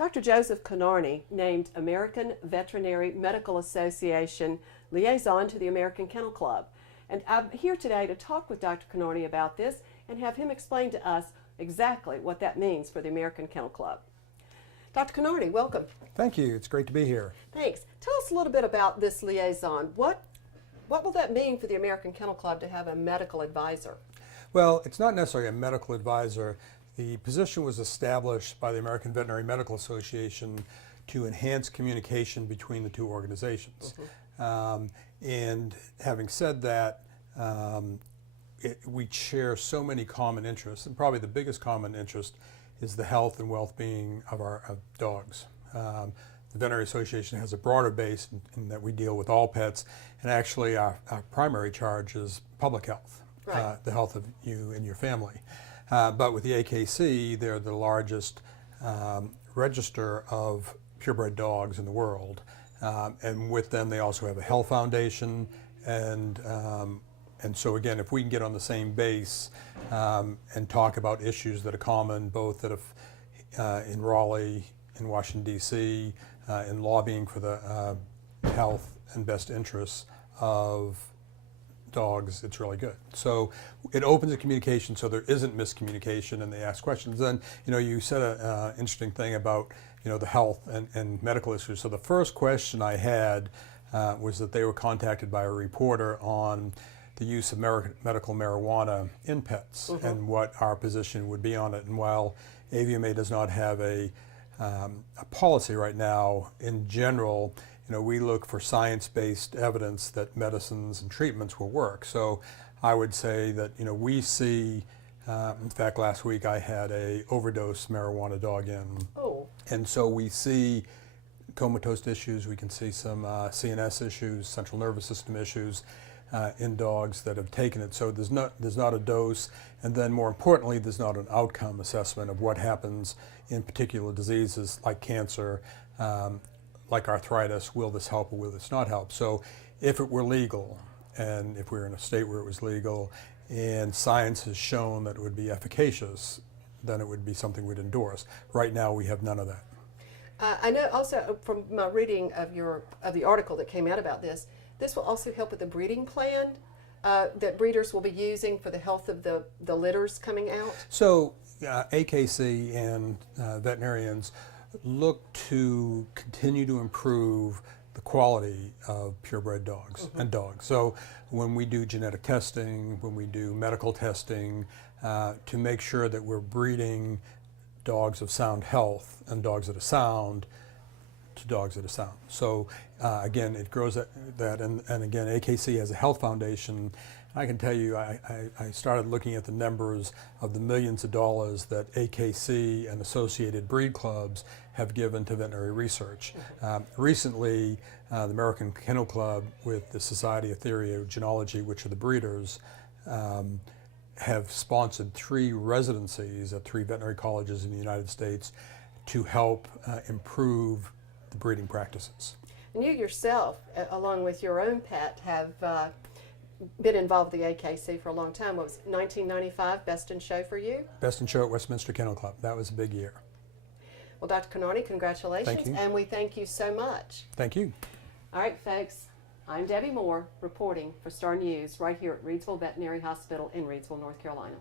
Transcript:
Dr. Joseph Canarney named American Veterinary Medical Association liaison to the American Kennel Club. And I'm here today to talk with Dr. Canarney about this and have him explain to us exactly what that means for the American Kennel Club. Dr. Canarney, welcome. Thank you. It's great to be here. Thanks. Tell us a little bit about this liaison. What will that mean for the American Kennel Club to have a medical advisor? Well, it's not necessarily a medical advisor. The position was established by the American Veterinary Medical Association to enhance communication between the two organizations. And having said that, we share so many common interests, and probably the biggest common interest is the health and well-being of our dogs. The Veterinary Association has a broader base in that we deal with all pets, and actually our primary charge is public health, right. The health of you and your family. But with the AKC, they're the largest register of purebred dogs in the world. And with them, they also have a health foundation. And so again, if we can get on the same base and talk about issues that are common, both that in Raleigh, in Washington, D.C., in lobbying for the health and best interests of dogs, it's really good. So it opens the communication so there isn't miscommunication and they ask questions. Then, you said an interesting thing about, the health and medical issues. So the first question I had was that they were contacted by a reporter on the use of medical marijuana in pets and what our position would be on it. And while AVMA does not have a policy right now, in general, we look for science-based evidence that medicines and treatments will work. So I would say that, we see, in fact, last week I had a overdose marijuana dog in. Oh. And so we see comatose issues, we can see some CNS issues, central nervous system issues in dogs that have taken it. So there's not a dose, and then more importantly, there's not an outcome assessment of what happens in particular diseases like cancer, like arthritis. Will this help or will this not help? So if it were legal, and if we were in a state where it was legal, and science has shown that it would be efficacious, then it would be something we'd endorse. Right now, we have none of that. I know also from my reading of the article that came out about this will also help with the breeding plan that breeders will be using for the health of the litters coming out. So AKC and veterinarians look to continue to improve the quality of purebred dogs and dogs. So when we do genetic testing, when we do medical testing, to make sure that we're breeding dogs of sound health and dogs that are sound to dogs that are sound. So again, it grows that, and again, AKC has a health foundation. I can tell you, I started looking at the numbers of the millions of dollars that AKC and associated breed clubs have given to veterinary research. Recently, the American Kennel Club with the Society of Theriogenology, which are the breeders, have sponsored 3 residencies at 3 veterinary colleges in the United States to help improve the breeding practices. And you yourself, along with your own pet, have been involved with the AKC for a long time. What was it, 1995 Best in Show for you? Best in Show at Westminster Kennel Club. That was a big year. Well, Dr. Canarney, congratulations. Thank you. And we thank you so much. Thank you. All right, folks. I'm Debbie Moore, reporting for Star News right here at Reidsville Veterinary Hospital in Reidsville, North Carolina.